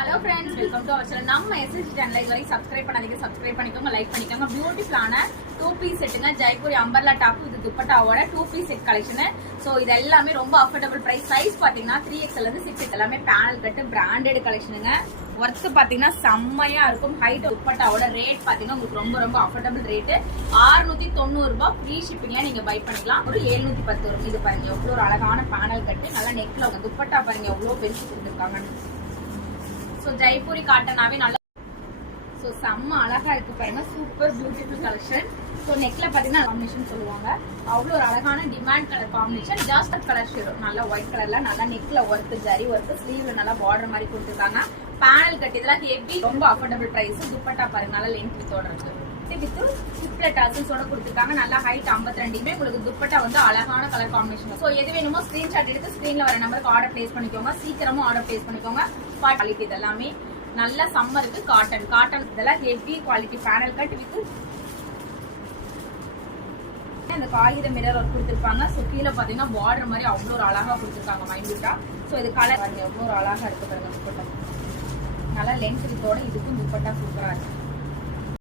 Hello friends, welcome to our channel. நம்ம SSG channel இதுவரைக்கும் subscribe பண்ணாதீங்க, subscribe பண்ணிக்கோங்க, like பண்ணிக்கோங்க. பியூட்டிஃபுல்லான 2 piece செட்டுங்க. ஜெய்ப்பூரி அம்பர்லா டாப் இது துப்பட்டாவோட 2 piece செட் கலெக்ஷன். சோ இது எல்லாமே ரொம்ப அஃபோர்டபிள் பிரைஸ். சைஸ் பாத்தீங்கன்னா 3XL இருந்து 6X எல்லாமே பேனல் கட் பிராண்டட் கலெக்ஷனுங்க. ஒர்க் பாத்தீங்கன்னா செம்மையா இருக்கும். ஹைட் துப்பட்டாவோட ரேட் பாத்தீங்கன்னா உங்களுக்கு ரொம்ப ரொம்ப அஃபோர்டபிள் ரேட். 690 ரூபாய் ஃப்ரீ ஷிப்பிங்ல நீங்க பை பண்ணிக்கலாம். ஒரு 710 ரூபாய். இது பாருங்க எவ்வளவு ஒரு அழகான பேனல் கட். நல்லா நெக்ல துப்பட்டா பாருங்க எவ்வளவு பெருசு கொடுத்திருக்காங்க. சோ ஜெய்ப்பூரி காட்டனாவே நல்லா சோ செம்ம அழகா இருக்கு பாருங்க. Super beautiful collection. சோ நெக்ல பாத்தீங்கன்னா காம்பினேஷன் சொல்லுவாங்க. அவ்வளவு ஒரு அழகான demand colour combination. Just colour shade நல்லா ஒயிட் கலர்ல நல்லா நெக்ல ஒர்க் ஜரி ஒர்க் ஸ்லீவ்ல நல்லா பார்டர் மாதிரி கொடுத்திருக்காங்க. பேனல் கட் இதெல்லாம் ஹெவி ரொம்ப அஃபோர்டபிள் பிரைஸ். துப்பட்டா பாருங்க நல்லா லென்த் வித்தோட இருக்கு. வித் ஸ்லிப்லெட் டசல்ஸோட கொடுத்திருக்காங்க. நல்லா ஹைட் 52 உங்களுக்கு துப்பட்டா வந்து அழகான கலர் காம்பினேஷன். சோ எது வேணுமோ ஸ்கிரீன்ஷாட் எடுத்து ஸ்கிரீன்ல வர நம்பருக்கு ஆர்டர் பிளேஸ் பண்ணிக்கோங்க. சீக்கிரமா ஆர்டர் பிளேஸ் பண்ணிக்கோங்க. குவாலிட்டி இதெல்லாமே நல்ல சம்மருக்கு காட்டன் இதெல்லாம் heavy quality panel cut with இந்த காகித மிரர் ஒர்க் கொடுத்திருப்பாங்க. சோ கீழே பாத்தீங்கன்னா பார்டர் மாதிரி அவ்வளவு ஒரு அழகா கொடுத்திருக்காங்க மைன்யூட்டா. சோ இது கலர் எவ்வளவு ஒரு அழகா இருக்கு பாருங்க. துப்பட்டா நல்லா லென்த் வித்தோட இதுக்கும் துப்பட்டா சூப்பரா இருக்கு.